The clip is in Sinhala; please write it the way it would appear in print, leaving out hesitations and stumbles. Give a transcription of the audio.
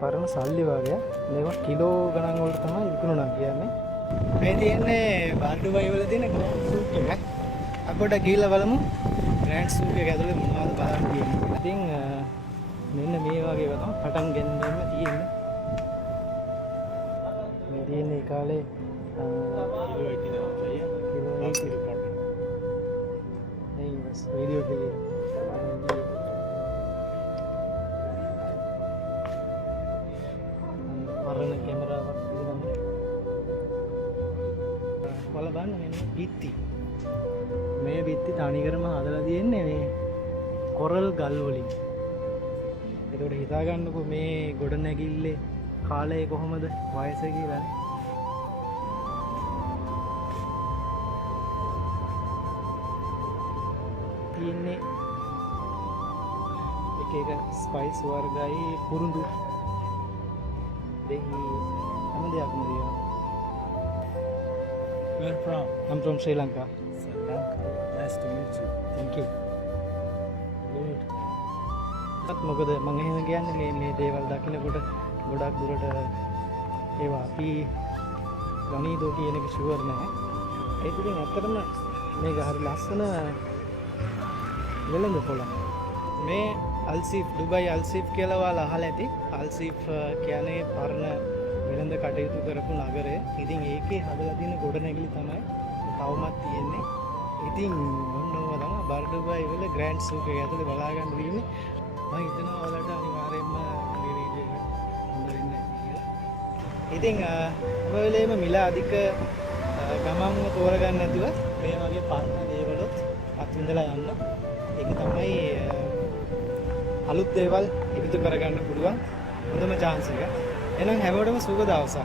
පරණ සල්ලි වගේ. මේක කිලෝ ගණන් වලට තමයි විකුණනවා කියන්නේ. මේ තියෙන්නේ බාල්ඩුබයි වල තියෙන ග්‍රෑන්ඩ් සූට් එක. අපිට ගිහිල්ලා බලමු ග්‍රෑන්ඩ් සූට් එක ඇතුලේ මොනවද බලන්න තියෙන්නේ. ඉතින් මෙන්න මේ වගේ තමයි පටන් ගන්නෙම තියෙන්නේ. මේ තියෙන්නේ කාලේ वीडियो के लिए පරණ කැමරාවක් තියෙනවා. බලන්න මෙන්න බිත්ති. මේ බිත්ති තනිකරම හදලා තියෙන්නේ මේ කොරල් ගල් වලින්. ඒකට හිතා ගන්නකො මේ ගොඩ නැගිල්ලේ කාලය කොහොමද වයස කියලා. තියෙන්නේ එක එක ස්පයිස් වර්ගයි පුරුදු දෙහි හැම දෙයක්ම තියෙනවා. Where from? I'm from Sri Lanka. Sri Lanka. Nice to meet you. Thank you. මොකද මම එහෙම කියන්නේ මේ දේවල් දකිනකොට ගොඩක් දුරට ඒවා අපි ගණීදෝ කියන එක ෂුවර් නැහැ. ඒක ඉතින් ඇත්තටම මේක හරි ලස්සන වෙළඳ පොළ. මේ අල්සීෆ් ඩුබයි අල්සීෆ් කියලා ඔයාලා අහලා ඇති. අල්සීෆ් කියන්නේ පරණ වෙළඳ කටයුතු කරපු නගරය. ඉතින් ඒකේ හදලා තියෙන ගොඩනැගිලි තමයි තවමත් තියෙන්නේ. ඉතින් ඔන්නෝව තමයි බර්ඩුබයි වල ග්‍රෑන්ඩ් සූක් එක ඇතුලේ බලා ගන්න තියෙන්නේ. මම හිතනවා ඔයාලට අනිවාර්යයෙන්ම මේ වීඩියෝ එක හොඳ වෙන්නේ කියලා. ඉතින් හැම වෙලේම මිල අධික ගමන්ව තෝරගන්න නැතුව මේ වගේ පරණ දේවලුත් අත්විඳලා යන්න. ඒක තමයි අලුත් දේවල් එකතු කරගන්න පුළුවන් හොඳම chance එක. එහෙනම් හැමෝටම සුබ දවසක්.